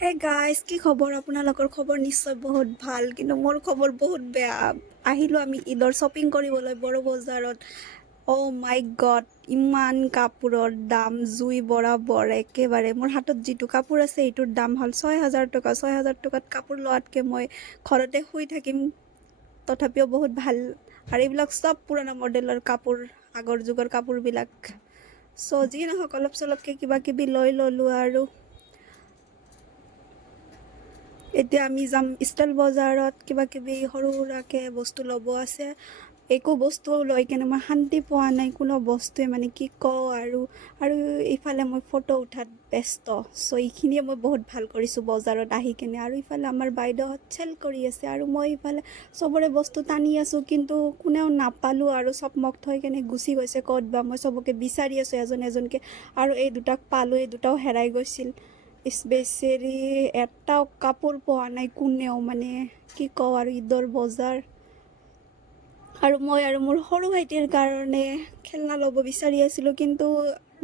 Hey guys, কি খবৰ? আপোনালোকৰ খবৰ নিশ্চয় বহুত ভাল, কিন্তু মোৰ খবৰ বহুত বেয়া। আহিলোঁ আমি ঈদৰ শ্বপিং কৰিবলৈ বড় বজাৰত। অ' মাই গড, ইমান কাপোৰৰ দাম জুই বৰাবৰ একেবাৰে। মোৰ হাতত যিটো কাপোৰ আছে সেইটোৰ দাম হ'ল 6,000 টকা। 6,000 টকাত কাপোৰ লোৱাতকৈ মই ঘৰতে শুই থাকিম, তথাপিও বহুত ভাল। আৰু এইবিলাক চব পুৰণা মডেলৰ কাপোৰ, আগৰ যুগৰ কাপোৰবিলাক। যি নহওক, অলপ চলপকৈ কিবা কিবি লৈ ল'লোঁ আৰু। এতিয়া আমি যাম ষ্টাইল বজাৰত, কিবা কিবি সৰু সুৰাকৈ বস্তু ল'ব আছে। একো বস্তু লৈ কেনে মই শান্তি পোৱা নাই, কোনো বস্তুৱে মানে কি কওঁ আৰু ইফালে মই ফটো উঠাত ব্যস্ত। এইখিনিয়ে মই বহুত ভাল কৰিছোঁ বজাৰত আহি কেনে। আৰু ইফালে আমাৰ বাইদেউহঁত চেল কৰি আছে আৰু মই ইফালে চবৰে বস্তু টানি আছোঁ, কিন্তু কোনেও নাপালোঁ আৰু চব মগ থৈ কেনে গুচি গৈছে ক'ত বা। মই চবকে বিচাৰি আছোঁ এজন এজনকৈ, আৰু এই দুটাক পালোঁ, এই দুটাও হেৰাই গৈছিল। বেচেৰি এটাও কাপোৰ পোৱা নাই কোনেও, মানে কি কওঁ আৰু। ঈদৰ বজাৰ, আৰু মই আৰু মোৰ সৰু ভাইটিৰ কাৰণে খেলনা ল'ব বিচাৰি আছিলোঁ, কিন্তু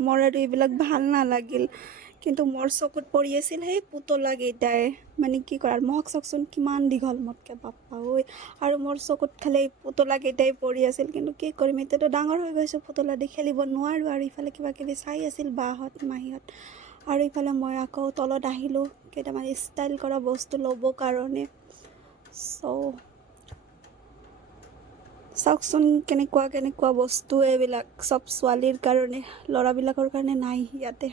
মোৰ আৰু এইবিলাক ভাল নালাগিল। কিন্তু মোৰ চকুত পৰি আছিল সেই পুতলাকেইটাই। মানে কি কৰা, মহক চাওকচোন কিমান দীঘল মোতকৈ, বাপ্পা ঐ। আৰু মোৰ চকুত খালি পুতলাকেইটাই পৰি আছিল, কিন্তু কি কৰিম, এতিয়াতো ডাঙৰ হৈ গৈছোঁ, পুতলা দি খেলিব নোৱাৰোঁ। আৰু ইফালে কিবা কিবি চাই আছিল বাহঁত মাহীহঁত। আৰু ইফালে মই আকৌ তলত আহিলোঁ কেইটামান ষ্টাইল কৰা বস্তু ল'ব কাৰণে। চাওকচোন কেনেকুৱা বস্তু এইবিলাক, চব ছোৱালীৰ কাৰণে, ল'ৰাবিলাকৰ কাৰণে নাই ইয়াতে।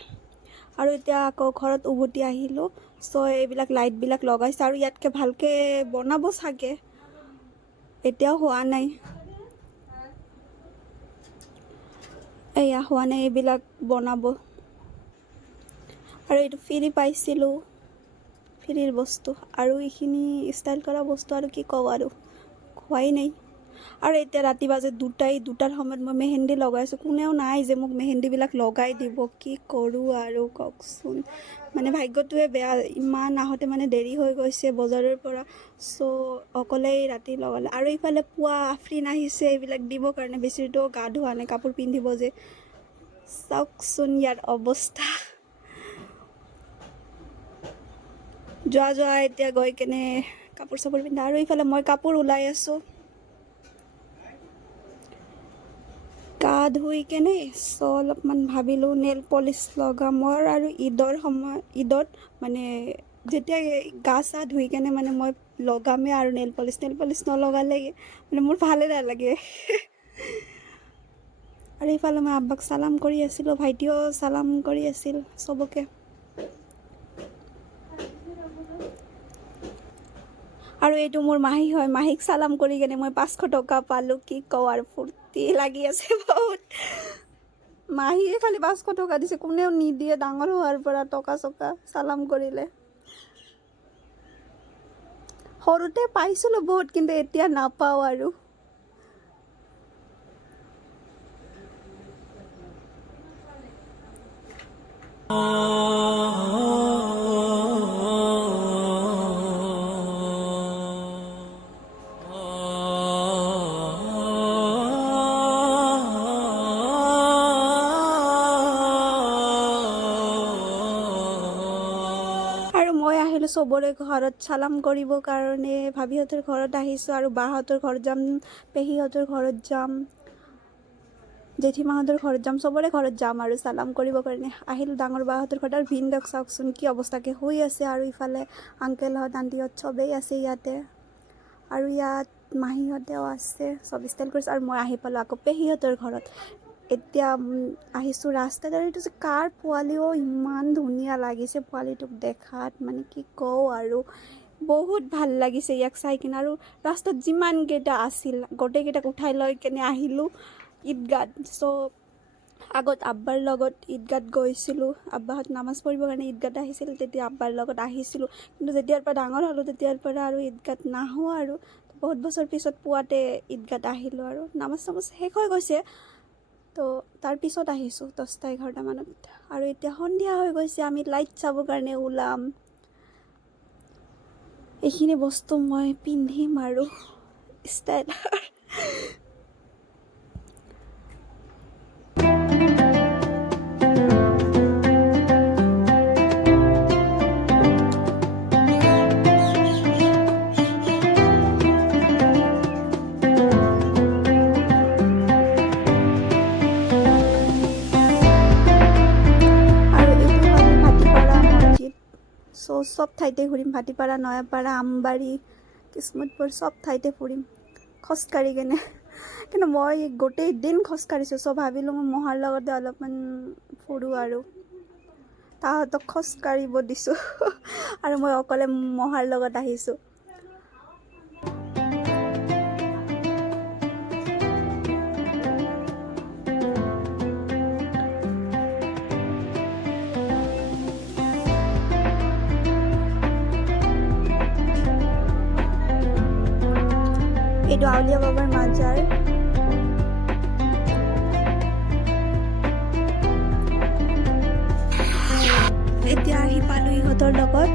আৰু এতিয়া আকৌ ঘৰত উভতি আহিলোঁ। এইবিলাক লাইটবিলাক লগাইছে, আৰু ইয়াতকৈ ভালকৈ বনাব চাগে, এতিয়াও হোৱা নাই। হোৱা নাই, এইবিলাক বনাব। আৰু এইটো ফ্ৰী পাইছিলোঁ, ফ্ৰীৰ বস্তু। আৰু এইখিনি ষ্টাইল কৰা বস্তু, আৰু কি কওঁ আৰু, খোৱাই নাই। আৰু এতিয়া ৰাতি বাজে দুটাৰ সময়ত মই মেহেন্দি লগাইছোঁ, কোনেও নাই যে মোক মেহেন্দিবিলাক লগাই দিব। কি কৰোঁ আৰু কওকচোন। মানে ভাগ্যটোৱে বেয়া, ইমান আহোঁতে মানে দেৰি হৈ গৈছে বজাৰৰ পৰা। অকলেই ৰাতি লগালে। আৰু ইফালে পুৱা আফৰিন আহিছে এইবিলাক দিবৰ কাৰণে, বেছিতো গা ধোৱা নাই, কাপোৰ পিন্ধিব যে। চাওকচোন ইয়াৰ অৱস্থা। যোৱা এতিয়া গৈ কেনে কাপোৰ চাপোৰ পিন্ধা। আৰু ইফালে মই কাপোৰ ওলাই আছোঁ গা ধুই কেনে। অলপমান ভাবিলোঁ নেল পলিচ লগাম। মোৰ আৰু ঈদত মানে যেতিয়া গা চা ধুই কেনে মানে মই লগামেই আৰু নেল পলিচ নলগালে মানে মোৰ ভালে নালাগে। আৰু ইফালে মই আব্বাক চালাম কৰি আছিলোঁ, ভাইটিও চালাম কৰি আছিল চবকে। আৰু এইটো মোৰ মাহী হয়, মাহীক চালাম কৰি কেনে মই 500 টকা পালোঁ। কি কওঁ আৰু, ফূৰ্তি লাগি আছে বহুত। মাহীয়ে খালি 500 টকা দিছে, কোনেও নিদিয়ে ডাঙৰ হোৱাৰ পৰা টকা চকা চালাম কৰিলে। সৰুতে পাইছিলোঁ বহুত, কিন্তু এতিয়া নাপাওঁ আৰু। মই আহিলোঁ চবৰে ঘৰত চালাম কৰিবৰ কাৰণে। ভাবিহঁতৰ ঘৰত আহিছোঁ, আৰু বাহঁতৰ ঘৰত যাম, পেহীহঁতৰ ঘৰত যাম, জেঠীমাহঁতৰ ঘৰত যাম, চবৰে ঘৰত যাম আৰু চালাম কৰিবৰ কাৰণে আহিলোঁ। ডাঙৰ বাহঁতৰ ঘৰত। আৰু ভিনদেউক চাওকচোন কি অৱস্থাকৈ শুই আছে। আৰু ইফালে আংকেলহঁত আণ্টিহঁত চবেই আছে ইয়াতে। আৰু ইয়াত মাহীহঁতেও আছে, চব ষ্টাইল কৰিছে। আৰু মই আহি পালোঁ আকৌ পেহীহঁতৰ ঘৰত। এতিয়া আহিছোঁ ৰাস্তাত। আৰু এইটো যে কাৰ পোৱালিও, ইমান ধুনীয়া লাগিছে পোৱালিটোক দেখাত, মানে কি কওঁ আৰু। বহুত ভাল লাগিছে ইয়াক চাই কিনে। আৰু ৰাস্তাত যিমানকেইটা আছিল গোটেইকেইটাক উঠাই লৈ কেনে আহিলোঁ ঈদগাত। আগত আব্বাৰ লগত ঈদগাত গৈছিলোঁ, আব্বাহঁত নামাজ পঢ়িবৰ কাৰণে ঈদগাত আহিছিল, তেতিয়া আব্বাৰ লগত আহিছিলোঁ। কিন্তু যেতিয়াৰ পৰা ডাঙৰ হ'লোঁ তেতিয়াৰ পৰা আৰু ঈদগাত নাহোঁ আৰু। বহুত বছৰ পিছত পুৱাতে ঈদগাত আহিলোঁ, আৰু নামাজ চামাজ শেষ হৈ গৈছে। তাৰ পিছত আহিছোঁ 10টা-11টা মানত। আৰু এতিয়া সন্ধিয়া হৈ গৈছে, আমি লাইট চাবৰ কাৰণে ওলাম। এইখিনি বস্তু মই পিন্ধিম আৰু ষ্টাইলৰ। চব ঠাইতে ঘূৰিম, ভাটিপাৰা, নয়াপাৰা, আমবাৰী, কিসমতপুৰ চব ঠাইতে ফুৰিম খোজকাঢ়ি কেনে। কিন্তু মই গোটেই দিন খোজকাঢ়িছোঁ, চ' ভাবিলোঁ মই মহাৰ লগতে অলপমান ফুৰোঁ আৰু তাহাঁতক খোজকাঢ়িব দিছোঁ আৰু মই অকলে মহাৰ লগত আহিছোঁ। এইটো আউলিয়া বাবাৰ মাজাৰ। এতিয়া আহি পালোঁ ইহঁতৰ লগত,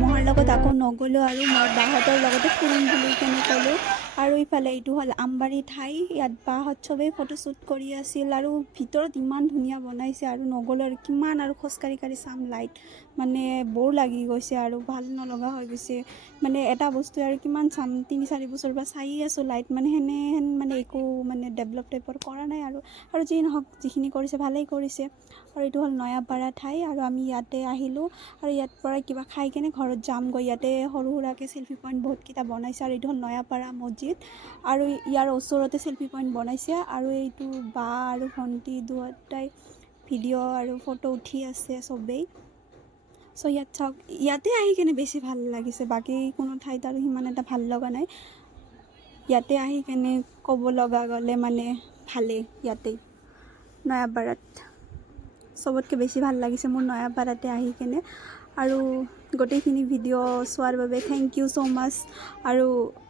মহাৰ লগত আকৌ নগ'লোঁ আৰু মই বাহঁতৰ লগতে ফুৰিম বুলি কেনে ক'লোঁ। আৰু ইফালে এইটো হ'ল আমবাৰী ঠাই, ইয়াত বাহঁত চবেই ফটোশ্বুট কৰি আছিল আৰু ভিতৰত ইমান ধুনীয়া বনাইছে আৰু নগ'লোঁ আৰু কিমান আৰু খোজকাঢ়ি কাঢ়ি চাম লাইট, মানে বৰ লাগি গৈছে আৰু ভাল নলগা হৈ গৈছে। মানে এটা বস্তু আৰু কিমান চাম, 3-4 বছৰৰ পৰা চাই আছোঁ লাইট, মানে সেনেহেন মানে একো মানে ডেভেলপ টাইপৰ কৰা নাই আৰু যি নহওক যিখিনি কৰিছে ভালেই কৰিছে। আৰু এইটো হ'ল নয়াপাৰা ঠাই আৰু আমি ইয়াতে আহিলোঁ আৰু ইয়াত পৰা কিবা খাই কেনে ঘৰত যামগৈ। ইয়াতে সৰু সুৰাকৈ চেল্ফি পইণ্ট বহুতকেইটা বনাইছে আৰু এইটো হ'ল নয়াপাৰা মছজিদ আৰু ইয়াৰ ওচৰতে চেল্ফি পইণ্ট বনাইছে। আৰু এইটো বা আৰু ভণ্টি দুয়োটাই ভিডিঅ' আৰু ফটো উঠি আছে চবেই। চ' ইয়াত চাওক, ইয়াতে আহি কেনে বেছি ভাল লাগিছে, বাকী কোনো ঠাইত আৰু সিমান এটা ভাল লগা নাই। ইয়াতে আহি কেনে ক'ব লগা গ'লে মানে ভালেই, ইয়াতেই নয়াপাৰাত চবতকৈ বেছি ভাল লাগিছে মোৰ নয়াপাৰাতে আহি কেনে। আৰু গোটেইখিনি ভিডিঅ' চোৱাৰ বাবে থেংক ইউ ছ' মাছ। আৰু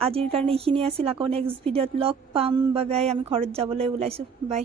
আজিৰ কাৰণে এইখিনি আছিল, আকৌ নেক্সট ভিডিঅ'ত লগ পাম। বাবে আমি ঘৰত যাবলৈ ওলাইছোঁ, বাই।